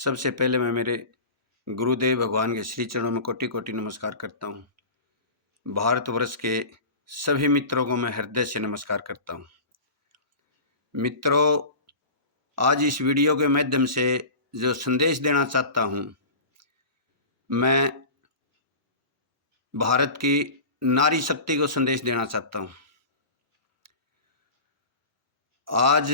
सबसे पहले मैं मेरे गुरुदेव भगवान के श्री चरणों में कोटि कोटि नमस्कार करता हूँ। भारतवर्ष के सभी मित्रों को मैं हृदय से नमस्कार करता हूँ। मित्रों, आज इस वीडियो के माध्यम से जो संदेश देना चाहता हूँ, मैं भारत की नारी शक्ति को संदेश देना चाहता हूँ। आज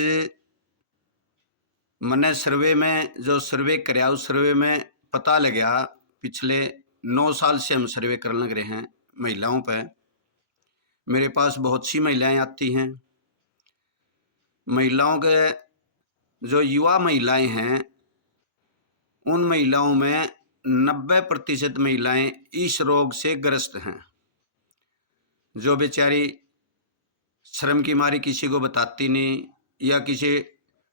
मैंने सर्वे में जो सर्वे कराया, उस सर्वे में पता लगा, पिछले 9 साल से हम सर्वे करने लग रहे हैं महिलाओं पर। मेरे पास बहुत सी महिलाएं आती हैं। महिलाओं के जो युवा महिलाएं हैं, उन महिलाओं में 90% महिलाएं इस रोग से ग्रस्त हैं। जो बेचारी शर्म की मारी किसी को बताती नहीं, या किसी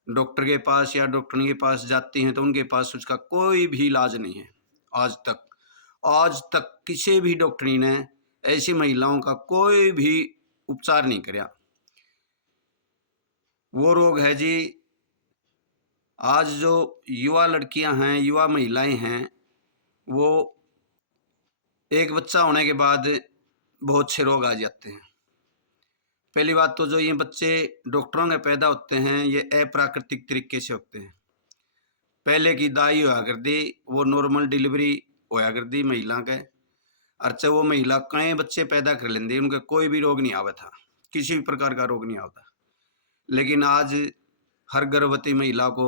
डॉक्टर के पास या डॉक्टरनी के पास जाती हैं तो उनके पास उसका कोई भी इलाज नहीं है। आज तक किसी भी डॉक्टरी ने ऐसी महिलाओं का कोई भी उपचार नहीं किया। वो रोग है जी, आज जो युवा लड़कियां हैं, युवा महिलाएं हैं, वो एक बच्चा होने के बाद बहुत से रोग आ जाते हैं। पहली बात तो जो ये बच्चे डॉक्टरों में पैदा होते हैं, ये अप्राकृतिक तरीके से होते हैं। पहले की दाई होया कर दी, वो नॉर्मल डिलीवरी होया कर दी महिला के। अर्चे वो महिला कई बच्चे पैदा कर लेंदी, उनके कोई भी रोग नहीं आवा था, किसी भी प्रकार का रोग नहीं आता। लेकिन आज हर गर्भवती महिला को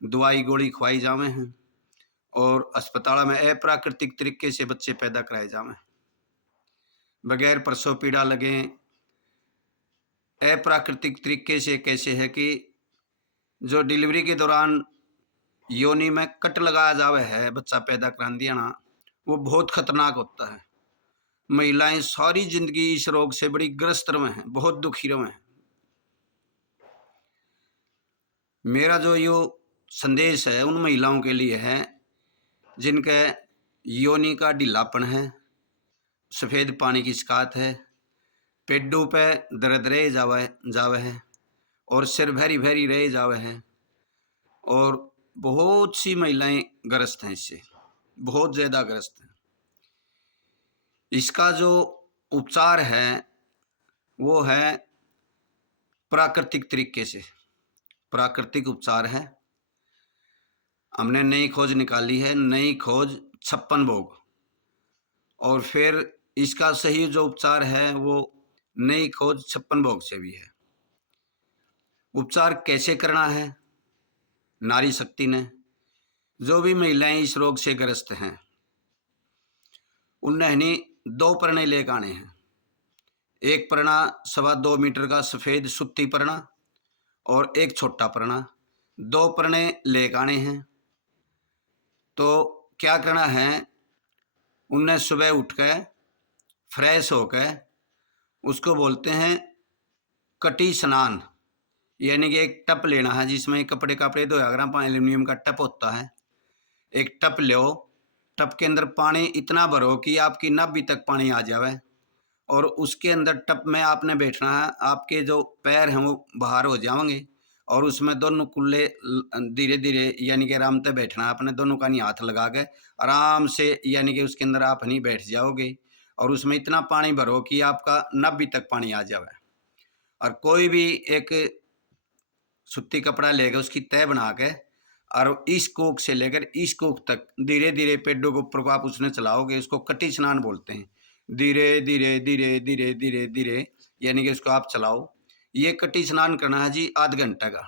दवाई गोली खवाई जावे हैं और अस्पताल में अप्राकृतिक तरीके से बच्चे पैदा कराए जावे, बगैर प्रसव पीड़ा लगे। अप्राकृतिक तरीके से कैसे है कि जो डिलीवरी के दौरान योनि में कट लगाया जावे है बच्चा पैदा करा दिया ना, वो बहुत खतरनाक होता है। महिलाएं सारी जिंदगी इस रोग से बड़ी ग्रस्त रहे हैं, बहुत दुखी रहे हैं। मेरा जो यो संदेश है उन महिलाओं के लिए है जिनके योनि का ढीलापन है, सफ़ेद पानी की शिकायत है, पेडों पे दर्द रह जावे है और सिर भरी भरी रह जावे है, और बहुत सी महिलाएं ग्रस्त हैं, इससे बहुत ज़्यादा ग्रस्त हैं। इसका जो उपचार है वो है प्राकृतिक तरीके से, प्राकृतिक उपचार है। हमने नई खोज निकाली है, नई खोज 56 भोग, और फिर इसका सही जो उपचार है वो नई खोज 56 भोग से भी है। उपचार कैसे करना है? नारी शक्ति ने जो भी महिलाएं इस रोग से ग्रस्त हैं, उन्हें 2 परणे लेकर आने हैं। एक परना 2.25 मीटर का सफ़ेद सुत्ती परना और एक छोटा परना, 2 परने लेकर आने हैं। तो क्या करना है, उन्हें सुबह उठ कर फ्रेश होकर, उसको बोलते हैं कटी स्नान, यानी कि एक टप लेना है जिसमें कपड़े धोया करा, एल्यूमिनियम का टप होता है। एक टप लो, टप के अंदर पानी इतना भरो कि आपकी नाभि तक पानी आ जावे, और उसके अंदर टप में आपने बैठना है। आपके जो पैर हैं वो बाहर हो जाएंगे, और उसमें दोनों कुल्ले धीरे धीरे यानी कि आराम से बैठना है। अपने दोनों का नहीं हाथ लगा के आराम से, यानी कि उसके अंदर आप नहीं बैठ जाओगे, और उसमें इतना पानी भरो कि आपका नाभि तक पानी आ जावे। और कोई भी एक सूती कपड़ा लेकर उसकी तय बना के, और इस कोक से लेकर इस कोक तक धीरे धीरे पेड़ों के ऊपर को आप उसने चलाओगे। उसको कटी स्नान बोलते हैं। धीरे धीरे धीरे धीरे धीरे धीरे यानी कि उसको आप चलाओ। ये कटी स्नान करना है जी आध घंटे का।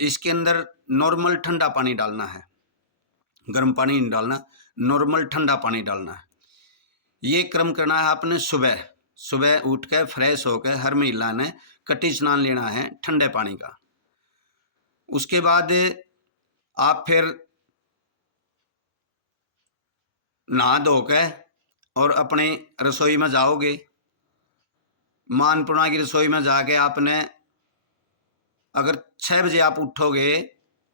इसके अंदर नॉर्मल ठंडा पानी डालना है, गर्म पानी नहीं डालना, नॉर्मल ठंडा पानी डालना है। ये क्रम करना है आपने सुबह सुबह उठ कर फ्रेश होकर हर महिला ने कटी स्नान लेना है ठंडे पानी का। उसके बाद आप फिर नहा धो के और अपनी रसोई में जाओगे। मानपुरा की रसोई में जाके आपने, अगर 6 बजे आप उठोगे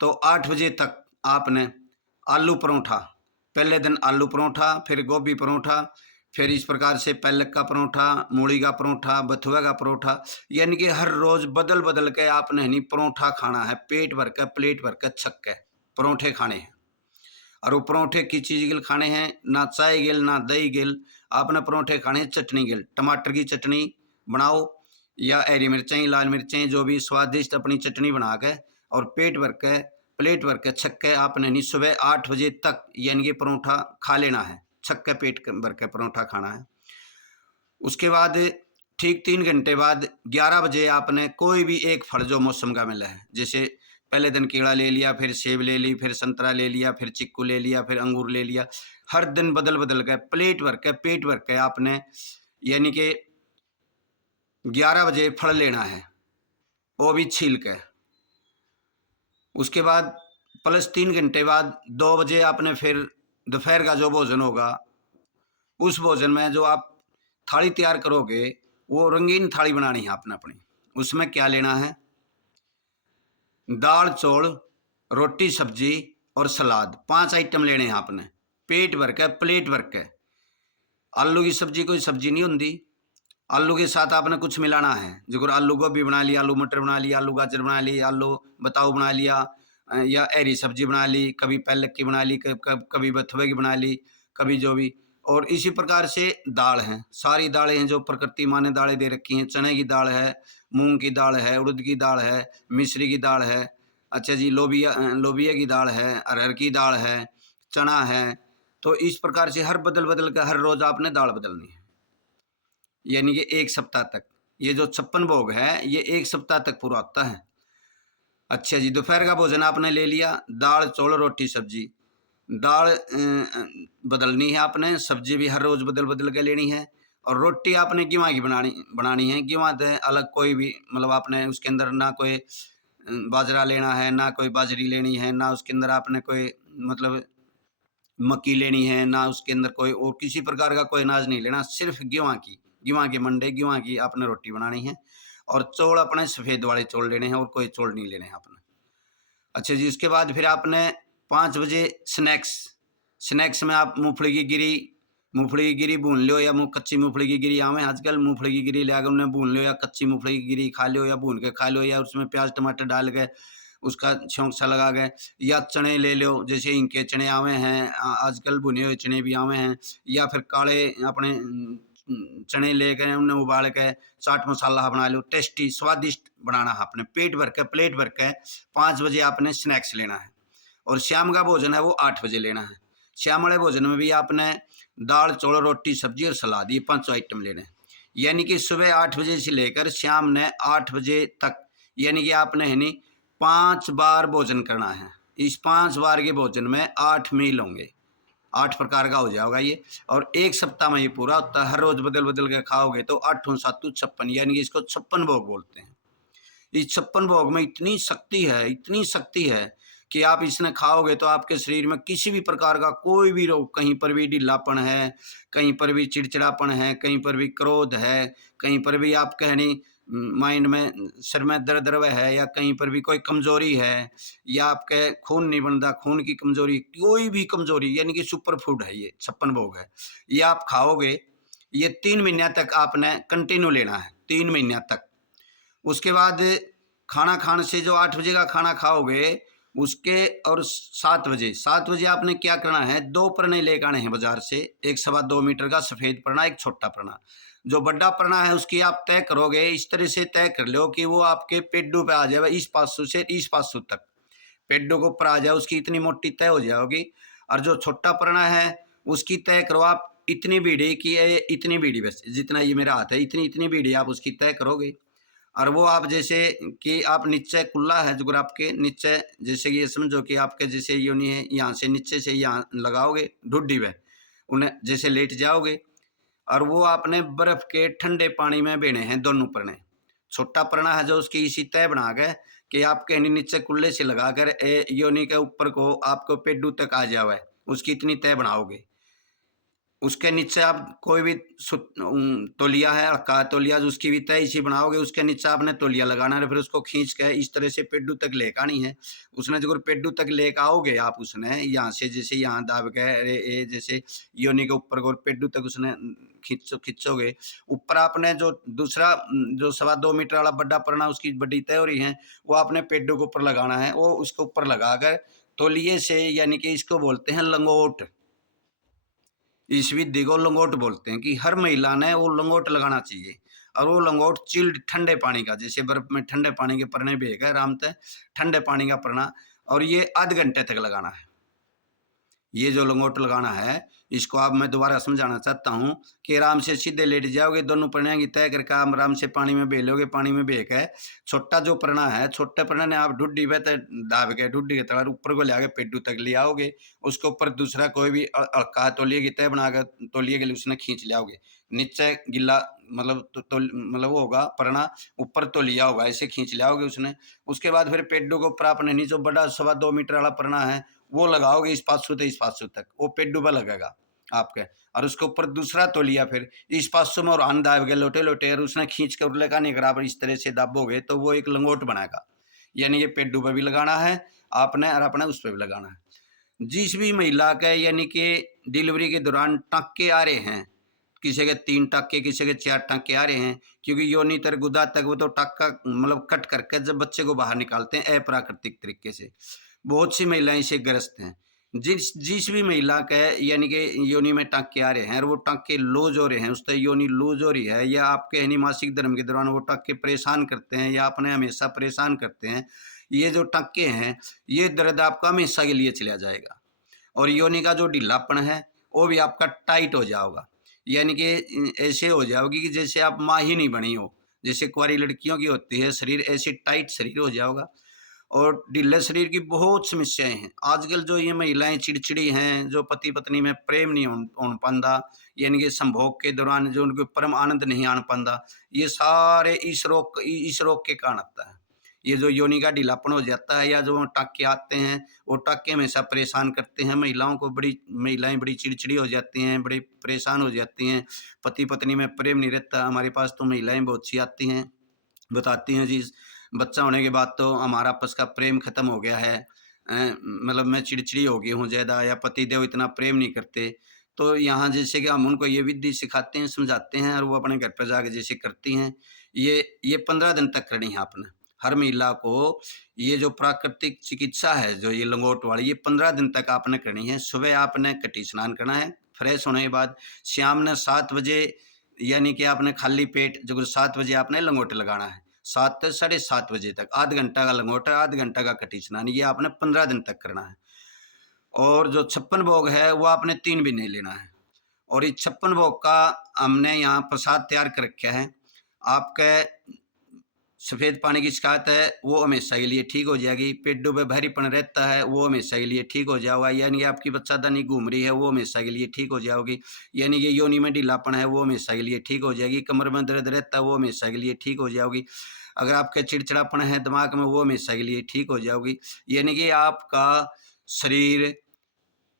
तो 8 बजे तक आपने आलू परोठा, पहले दिन आलू परोठा, फिर गोभी परोठा, फिर इस प्रकार से पालक का परोठा, मूली का परोठा, बथुआ का परोठा, यानी कि हर रोज़ बदल बदल के आपने नहीं परोठा खाना है। पेट भर कर, प्लेट भर कर, छक के परोठे खाने हैं। और वो परोठे की चीज़ गिल खाने हैं, ना चाय गिल ना दही गिल, आपने परोठे खाने चटनी गिल, टमाटर की चटनी बनाओ या हरी मिर्चें लाल मिर्चें जो भी स्वादिष्ट अपनी चटनी बना के और पेट भर के प्लेट भर के छक के आपने नहीं सुबह 8 बजे तक यानी कि परोठा खा लेना है, छक के पेट भर के परोठा खाना है। उसके बाद ठीक 3 घंटे बाद 11 बजे आपने कोई भी एक फल जो मौसम का मिला है, जैसे पहले दिन केला ले लिया, फिर सेब ले ली, फिर संतरा ले लिया, फिर चिक्कू ले लिया, फिर अंगूर ले लिया, हर दिन बदल बदल के प्लेट भर के पेट भर के आपने यानी कि 11 बजे फल लेना है, वो भी छील के। उसके बाद प्लस 3 घंटे बाद 2 बजे आपने फिर दोपहर का जो भोजन होगा, उस भोजन में जो आप थाली तैयार करोगे वो रंगीन थाली बनानी है आपने अपनी। उसमें क्या लेना है, दाल चौल रोटी सब्जी और सलाद, 5 आइटम लेने हैं आपने, पेट भर के प्लेट भर के। आलू की सब्जी कोई सब्जी नहीं होती, आलू के साथ आपने कुछ मिलाना है, जो आलू गोभी बना लिया, आलू मटर बना लिया, आलू गाजर बना ली, आलू बताओ बना लिया, या हरी सब्जी बना ली, कभी पालक की बना ली, कभी बथुए की बना ली, कभी जो भी। और इसी प्रकार से दाल हैं, सारी दालें हैं जो प्रकृति माँ ने दालें दे रखी हैं, चने की दाल है, मूंग की दाल है, उड़द की दाल है, मिश्री की दाल है, अच्छा जी लोबिया लोबिया की दाल है, अरहर की दाल है, चना है। तो इस प्रकार से हर बदल बदल कर हर रोज़ आपने दाल बदलनी है, यानी कि 1 सप्ताह तक। ये जो 56 भोग है ये 1 सप्ताह तक पूरा होता है। अच्छा जी, दोपहर का भोजन आपने ले लिया, दाल चौल रोटी सब्जी। दाल बदलनी है आपने, सब्जी भी हर रोज़ बदल बदल के लेनी है, और रोटी आपने गेहूं की बनानी है। गेहूं से अलग कोई भी मतलब आपने उसके अंदर ना कोई बाजरा लेना है, ना कोई बाजरी लेनी है, ना उसके अंदर आपने कोई मतलब मक्की लेनी है, ना उसके अंदर कोई और किसी प्रकार का कोई अनाज नहीं लेना, सिर्फ गेहूं के मंडे गेहूं की आपने रोटी बनानी है। और चौल अपने सफ़ेद वाले चौल लेने हैं और कोई चौल नहीं लेने हैं आपने। अच्छा जी, उसके बाद फिर आपने 5 बजे स्नैक्स, स्नैक्स में आप मूँगफली की गिरी भून लो, या कच्ची मूँगफली की गिरी आवे आजकल, मूँगफली की गिरी लाकर उन्हें भून लो, या कच्ची मूँगफली की गिरी खा लो, या भून के खा लो, या उसमें प्याज टमाटर डाल के उसका छौंक सा लगा के, या चने ले लो, जैसे इनके चने आवे हैं आजकल, भुने हुए चने भी आवे हैं, या फिर काले अपने चने लेकर उन्हें उबाल के चाट मसाला बना लो, टेस्टी स्वादिष्ट बनाना है आपने, पेट भर के प्लेट भर के। 5 बजे आपने स्नैक्स लेना है, और शाम का भोजन है वो 8 बजे लेना है। शाम वाले भोजन में भी आपने दाल चौल रोटी सब्जी और सलाद, ये 5 आइटम लेने हैं। यानी कि सुबह 8 बजे से लेकर शाम ने 8 बजे तक, यानी कि आपने है नहीं 5 बार भोजन करना है। इस 5 बार के भोजन में 8 मील होंगे, 8 प्रकार का हो जाएगा ये, और 1 सप्ताह में ये पूरा होता है। हर रोज बदल बदल के खाओगे तो 8 7 56, यानी कि इसको 56 भोग बोलते हैं। इस 56 भोग में इतनी शक्ति है, इतनी शक्ति है कि आप इसने खाओगे तो आपके शरीर में किसी भी प्रकार का कोई भी रोग, कहीं पर भी ढीलापन है, कहीं पर भी चिड़चिड़ापन है, कहीं पर भी क्रोध है, कहीं पर भी आप कहनी माइंड में सिर में दर्द है, या कहीं पर भी कोई कमजोरी है, या आपके खून नहीं बनता, खून की कमजोरी, कोई भी कमजोरी, यानी कि सुपर फूड है ये 56 भोग है। ये आप खाओगे, ये 3 महीने तक आपने कंटिन्यू लेना है, 3 महीने तक। उसके बाद खाना खाने से जो 8 बजे का खाना खाओगे उसके, और 7 बजे आपने क्या करना है, 2 परने लेकर आने हैं बाजार से, एक 2.25 मीटर का सफ़ेद परना, एक छोटा परना। जो बड़ा परना है उसकी आप तय करोगे, इस तरह से तय कर लो कि वो आपके पेड्डू पे आ जाएगा, इस पासू से इस पासू तक पेड्डू को ऊपर आ जाए, उसकी इतनी मोटी तय हो जाएगी। और जो छोटा परना है उसकी तय करो आप इतनी बीड़ी की, इतनी बीड़ी, बस जितना ये मेरा हाथ है इतनी इतनी बीड़ी आप उसकी तय करोगे। और वो आप जैसे कि आप नीचे कुल्ला है जो आपके नीचे, जैसे कि ये समझो कि आपके जैसे यूनी है, यहाँ से नीचे से यहाँ लगाओगे ढूढ़ी में, उन्हें जैसे लेट जाओगे, और वो आपने बर्फ के ठंडे पानी में बेने हैं दोनों परने। छोटा परना है जो उसकी इसी तय बना के कि आपके नीचे कुल्ले से लगाकर योनी के ऊपर को आपको पेडू तक आ जावे, उसकी इतनी तय बनाओगे। उसके नीचे आप कोई भी तौलिया है, हल्का तौलिया, उसकी भी तय इसी बनाओगे, उसके नीचे आपने तौलिया लगाना है, फिर उसको खींच के इस तरह से पेड्डू तक लेकर आनी है। उसने जो पेड्डू तक लेकर आओगे आप, उसने यहाँ से जैसे यहाँ दाब के जैसे योनी के ऊपर को पेड्डू तक उसने खींचोगे, ऊपर आपने जो दूसरा जो 2.25 मीटर वाला बड़ा परना उसकी बड़ी तय हो रही है, वो आपने पेड्डू के ऊपर लगाना है, वो उसके ऊपर लगा कर तौलिए से, यानी कि इसको बोलते हैं लंगोट। इस विधि को लंगोट बोलते हैं कि हर महिला ने वो लंगोट लगाना चाहिए। और वो लंगोट चिल्ड ठंडे पानी का, जैसे बर्फ में ठंडे पानी के परने भेगा आराम से, ठंडे पानी का परना, और ये आध घंटे तक लगाना है। ये जो लंगोट लगाना है, इसको आप मैं दोबारा समझाना चाहता हूँ कि आराम से सीधे लेट जाओगे, दोनों परनियाँ की तय करके आप आराम से पानी में बह लोगे। पानी में बह के छोटा जो परना है, छोटे परने ने आप ढूढ़ी पे दाब के ढूढ़ी के तला ऊपर को ले आगे पेडू तक ले आओगे। उसके ऊपर दूसरा कोई भी हल्का तौलिए की तय बना कर तौलिए के लिए उसने खींच ले आओगे। नीचे गिल्ला मतलब मतलब वो होगा परना, ऊपर तौलिया होगा, ऐसे खींच ले आओगे उसने। उसके बाद फिर पेडू के ऊपर आपने नीचे बड़ा 2.25 मीटर वाला परना है वो लगाओगे, इस पासों से इस पासों तक वो पेडू पर लगेगा आपके। और उसके ऊपर दूसरा तौलिया फिर इस पासों में और अन दाब के लोटे लोटे, और उसने खींच कर उरले का नहीं, अगर आप इस तरह से दाबोगे तो वो एक लंगोट बनाएगा। यानी ये पेडू पर भी लगाना है आपने, और अपने उस पर भी लगाना है। जिस भी महिला के यानी कि डिलीवरी के दौरान टाँके आ रहे हैं, किसी के 3 टाँके, किसी के 4 टाँके आ रहे हैं, क्योंकि योनि तर गुदा तक वो तो टाँका मतलब कट करके जब बच्चे को बाहर निकालते हैं अप्राकृतिक तरीके से, बहुत सी महिलाएं इसे ग्रस्त हैं। जिस जिस भी महिला के यानी कि योनि में टाँके आ रहे हैं और वो टाँके लूज हो रहे हैं, उससे योनि लूज हो रही है, या आपके यानी मासिक धर्म के दौरान वो टाँके परेशान करते हैं या आपने हमेशा परेशान करते हैं, ये जो टाँके हैं ये दर्द आपका हमेशा के लिए चला जाएगा। और योनि का जो ढीलापन है वो भी आपका टाइट हो जाएगा, यानी कि ऐसे हो जाओगी कि जैसे आप माँ ही नहीं बनी हो। जैसे कुंवारी लड़कियों की होती है शरीर, ऐसे टाइट शरीर हो जाओगा। और ढीले शरीर की बहुत समस्याएं हैं आजकल। जो ये महिलाएं चिड़चिड़ी हैं, जो पति पत्नी में प्रेम नहीं हो पाता, यानी कि संभोग के दौरान जो उनको परम आनंद नहीं आन पाता, ये सारे इस रोग के कारण आता है। ये जो योनि का ढीलापन हो जाता है या जो टाँके आते हैं, वो टाँके हमेशा परेशान करते हैं महिलाओं को। महिलाएं बड़ी चिड़चिड़ी हो जाती हैं, बड़ी परेशान हो जाती हैं, पति पत्नी में प्रेम नहीं रहता। हमारे पास तो महिलाएं बहुत सी आती हैं, बताती हैं जी बच्चा होने के बाद तो हमारा आपस का प्रेम खत्म हो गया है, मतलब मैं चिड़चिड़ी हो गई हूँ ज़्यादा, या पति देव इतना प्रेम नहीं करते। तो यहाँ जैसे कि हम उनको ये विधि सिखाते हैं, समझाते हैं, और वो अपने घर पर जाके जैसे करती हैं। ये 15 दिन तक करनी है आपने। हर महिला को ये जो प्राकृतिक चिकित्सा है, जो ये लंगोट वाली, ये 15 दिन तक आपने करनी है। सुबह आपने कटी स्नान करना है, फ्रेश होने के बाद शाम ने 7 बजे, यानी कि आपने खाली पेट जो 7 बजे आपने लंगोट लगाना है। 7 से 7:30 बजे तक आध घंटा का लंगोटा, आध घंटा का कटी स्नान, ये आपने 15 दिन तक करना है। और जो 56 भोग है वो आपने 3 भी नहीं लेना है। और इस 56 भोग का हमने यहाँ प्रसाद तैयार कर रखा है। आपके सफ़ेद पानी की शिकायत है वो हमेशा के लिए ठीक हो जाएगी। पेटों पे भारीपन रहता है वो हमेशा के लिए ठीक हो जाएगा। यानी कि आपकी बच्चादानी घूम रही है वो हमेशा के लिए ठीक हो जाएगी। यानी कि योनि में ढीलापन है वो हमेशा के लिए ठीक हो जाएगी। कमर में दर्द रहता है वो हमेशा के लिए ठीक हो जाएगी। अगर आपका चिड़चिड़ापन है दिमाग में वो हमेशा के लिए ठीक हो जाएगी। यानी कि आपका शरीर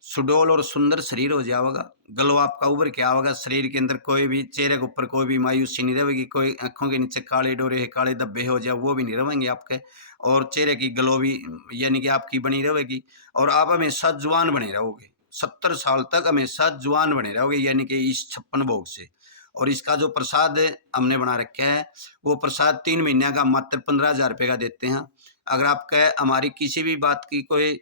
सुडौल और सुंदर शरीर हो जाएगा। ग्लो आपका उभर के आवेगा। शरीर के अंदर कोई भी चेहरे के ऊपर कोई भी मायूसी नहीं रहेगी। कोई आँखों के नीचे काले डोरे काले धब्बे हो जाए वो भी नहीं रहेंगे आपके। और चेहरे की ग्लो भी यानी कि आपकी बनी रहेगी। और आप हमेशा जवान बने रहोगे। 70 साल तक हमेशा जवान बने रहोगे, यानी कि इस 56 भोग से। और इसका जो प्रसाद हमने बना रखा है वो प्रसाद 3 महीने का मात्र 15,000 रुपये का देते हैं। अगर आपका हमारी किसी भी बात की कोई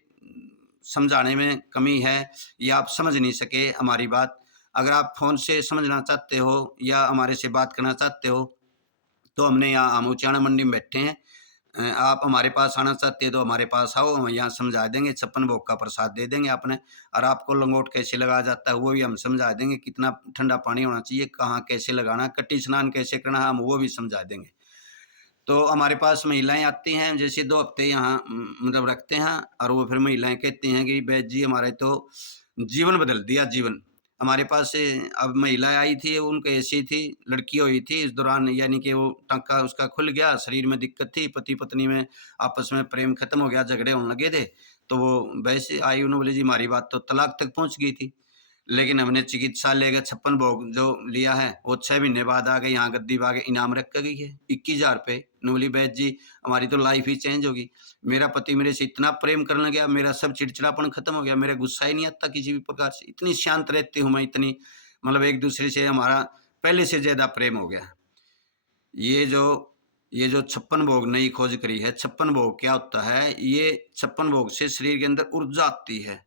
समझाने में कमी है या आप समझ नहीं सके हमारी बात, अगर आप फ़ोन से समझना चाहते हो या हमारे से बात करना चाहते हो, तो हमने यहाँ हम उचाना मंडी में बैठे हैं। आप हमारे पास आना चाहते हो तो हमारे पास आओ, हम यहाँ समझा देंगे। 56 भोग का प्रसाद दे देंगे आपने। और आपको लंगोट कैसे लगाया जाता है वो भी हम समझा देंगे। कितना ठंडा पानी होना चाहिए, कहाँ कैसे लगाना, कटी स्नान कैसे करना है, हम वो भी समझा देंगे। तो हमारे पास महिलाएं आती हैं, जैसे 2 हफ्ते यहाँ मतलब रखते हैं, और वो फिर महिलाएं कहती हैं कि वैद्य जी हमारे तो जीवन बदल दिया जीवन। हमारे पास से अब महिलाएं आई थी, उनको ऐसी थी, लड़की हुई थी इस दौरान, यानी कि वो टाँका उसका खुल गया, शरीर में दिक्कत थी, पति पत्नी में आपस में प्रेम खत्म हो गया, झगड़े होने लगे थे। तो वो वैसे आई, उन्होंने बोले जी हमारी बात तो तलाक तक पहुँच गई थी। लेकिन हमने चिकित्सालय का 56 भोग जो लिया है वो 6 महीने बाद आ गए, यहाँ गद्दी बागे इनाम रख कर गई है 21,000 रुपये। नूली बैद जी हमारी तो लाइफ ही चेंज होगी। मेरा पति मेरे से इतना प्रेम करने लग गया, मेरा सब चिड़चिड़ापन खत्म हो गया, मेरा गुस्सा ही नहीं आता किसी भी प्रकार से। इतनी शांत रहती हूँ मैं, इतनी मतलब एक दूसरे से हमारा पहले से ज़्यादा प्रेम हो गया। ये जो ये जो 56 भोग नई खोज करी है, 56 भोग क्या होता है? ये 56 भोग से शरीर के अंदर ऊर्जा आती है।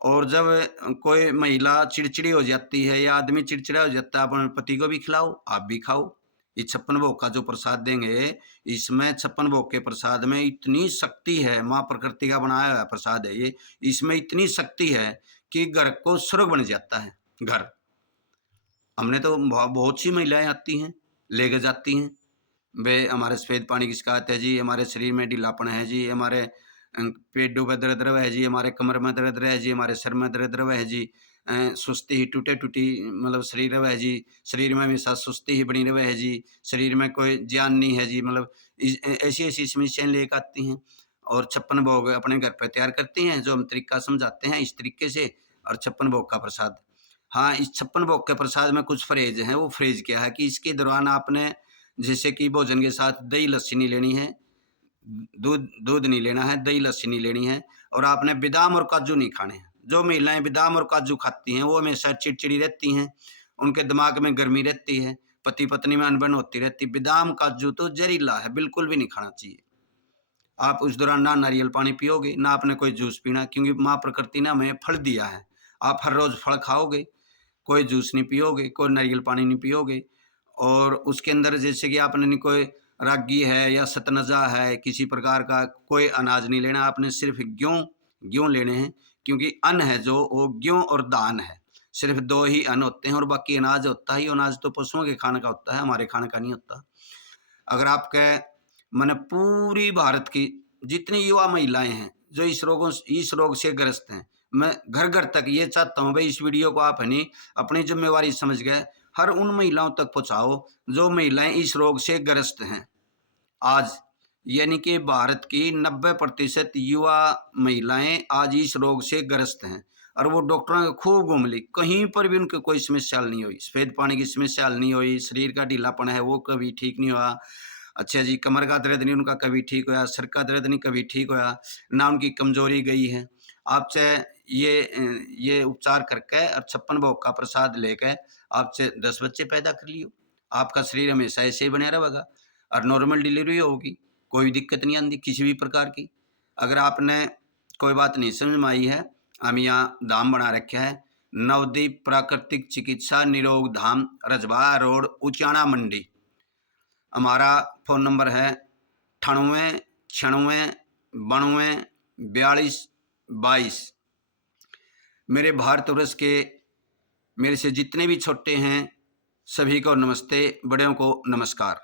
और जब कोई महिला चिड़चिड़ी हो जाती है या आदमी चिड़चिड़ा हो जाता है, अपने पति को भी खिलाओ, आप भी खाओ। ये 56 भोग का जो प्रसाद देंगे, इसमें 56 भोग के प्रसाद में इतनी शक्ति है, माँ प्रकृति का बनाया हुआ प्रसाद है ये। इसमें इतनी शक्ति है कि घर को स्वर्ग बन जाता है घर। हमने तो बहुत सी महिलाएं आती हैं, लेके जाती हैं, वे हमारे सफ़ेद पानी की शिकायत है जी, हमारे शरीर में ढीलापन है जी, हमारे पेटों में दर्द रहा है जी, हमारे कमर में दर्द रहा है जी, हमारे सर में दर्द रहा है जी, सुस्ती ही टूटी मतलब शरीर रहा है जी, शरीर में हमेशा सुस्ती ही बनी रहे है जी, शरीर में कोई जान नहीं है जी, मतलब ऐसी ऐसी समस्याएं लेकर आती हैं। और 56 भोग अपने घर पर तैयार करती हैं, जो हम तरीका समझाते हैं इस तरीके से। और 56 भोग का प्रसाद, हाँ, इस 56 भोग के प्रसाद में कुछ फ्रेज हैं। वो फ्रेज क्या है कि इसके दौरान आपने जैसे कि भोजन के साथ दही लस्सी नहीं लेनी है, दूध दूध नहीं लेना है, दही लस्सी नहीं लेनी है, और आपने बादाम और काजू नहीं खाने हैं। जो महिलाएं बादाम और काजू खाती हैं वो हमेशा चिड़चिड़ी रहती हैं, उनके दिमाग में गर्मी रहती है, पति पत्नी में अनबन होती रहती। बादाम काजू तो जहरीला है, बिल्कुल भी नहीं खाना चाहिए। आप उस दौरान ना नारियल पानी पियोगे, ना आपने कोई जूस पीना, क्योंकि माँ प्रकृति ने हमें फल दिया है। आप हर रोज फल खाओगे, कोई जूस नहीं पियोगे, कोई नारियल पानी नहीं पियोगे। और उसके अंदर जैसे कि आपने नहीं कोई रागी है या सतनजा है, किसी प्रकार का कोई अनाज नहीं लेना, आपने सिर्फ गेहूँ लेने हैं, क्योंकि अन्न है जो वो गेहूँ और धान है। सिर्फ 2 ही अन्न होते हैं और बाकी अनाज होता ही अनाज तो पशुओं के खाने का होता है, हमारे खाने का नहीं होता। अगर आपके मैंने पूरी भारत की जितनी युवा महिलाएं हैं जो इस रोग से ग्रस्त हैं, मैं घर घर तक ये चाहता हूँ भाई, इस वीडियो को आप है नहीं अपनी जिम्मेवारी समझ गए, हर उन महिलाओं तक पहुँचाओ जो महिलाएं इस रोग से ग्रस्त हैं। आज यानी कि भारत की 90% युवा महिलाएं आज इस रोग से ग्रस्त हैं, और वो डॉक्टरों के खूब घूम ली, कहीं पर भी उनकी कोई समस्या हल नहीं हुई। सफ़ेद पानी की समस्या हल नहीं हुई, शरीर का ढीलापन है वो कभी ठीक नहीं हुआ। अच्छा जी, कमर का दर्द नहीं उनका कभी ठीक हुआ, सर का दर्द नहीं कभी ठीक हुआ, ना उनकी कमजोरी गई है। आपसे ये उपचार करके और 56 भोग का प्रसाद लेके आपसे 10 बच्चे पैदा कर लियो, आपका शरीर हमेशा ऐसे ही बना रहेगा और नॉर्मल डिलीवरी होगी, कोई दिक्कत नहीं आती किसी भी प्रकार की। अगर आपने कोई बात नहीं समझ में आई है, हम यहाँ धाम बना रखे है, नवदीप प्राकृतिक चिकित्सा निरोग धाम, रजबा रोड, उचाना मंडी। हमारा फ़ोन नंबर है 98 96 92 42 22। मेरे भारतवर्ष के मेरे से जितने भी छोटे हैं सभी को नमस्ते, बड़ों को नमस्कार।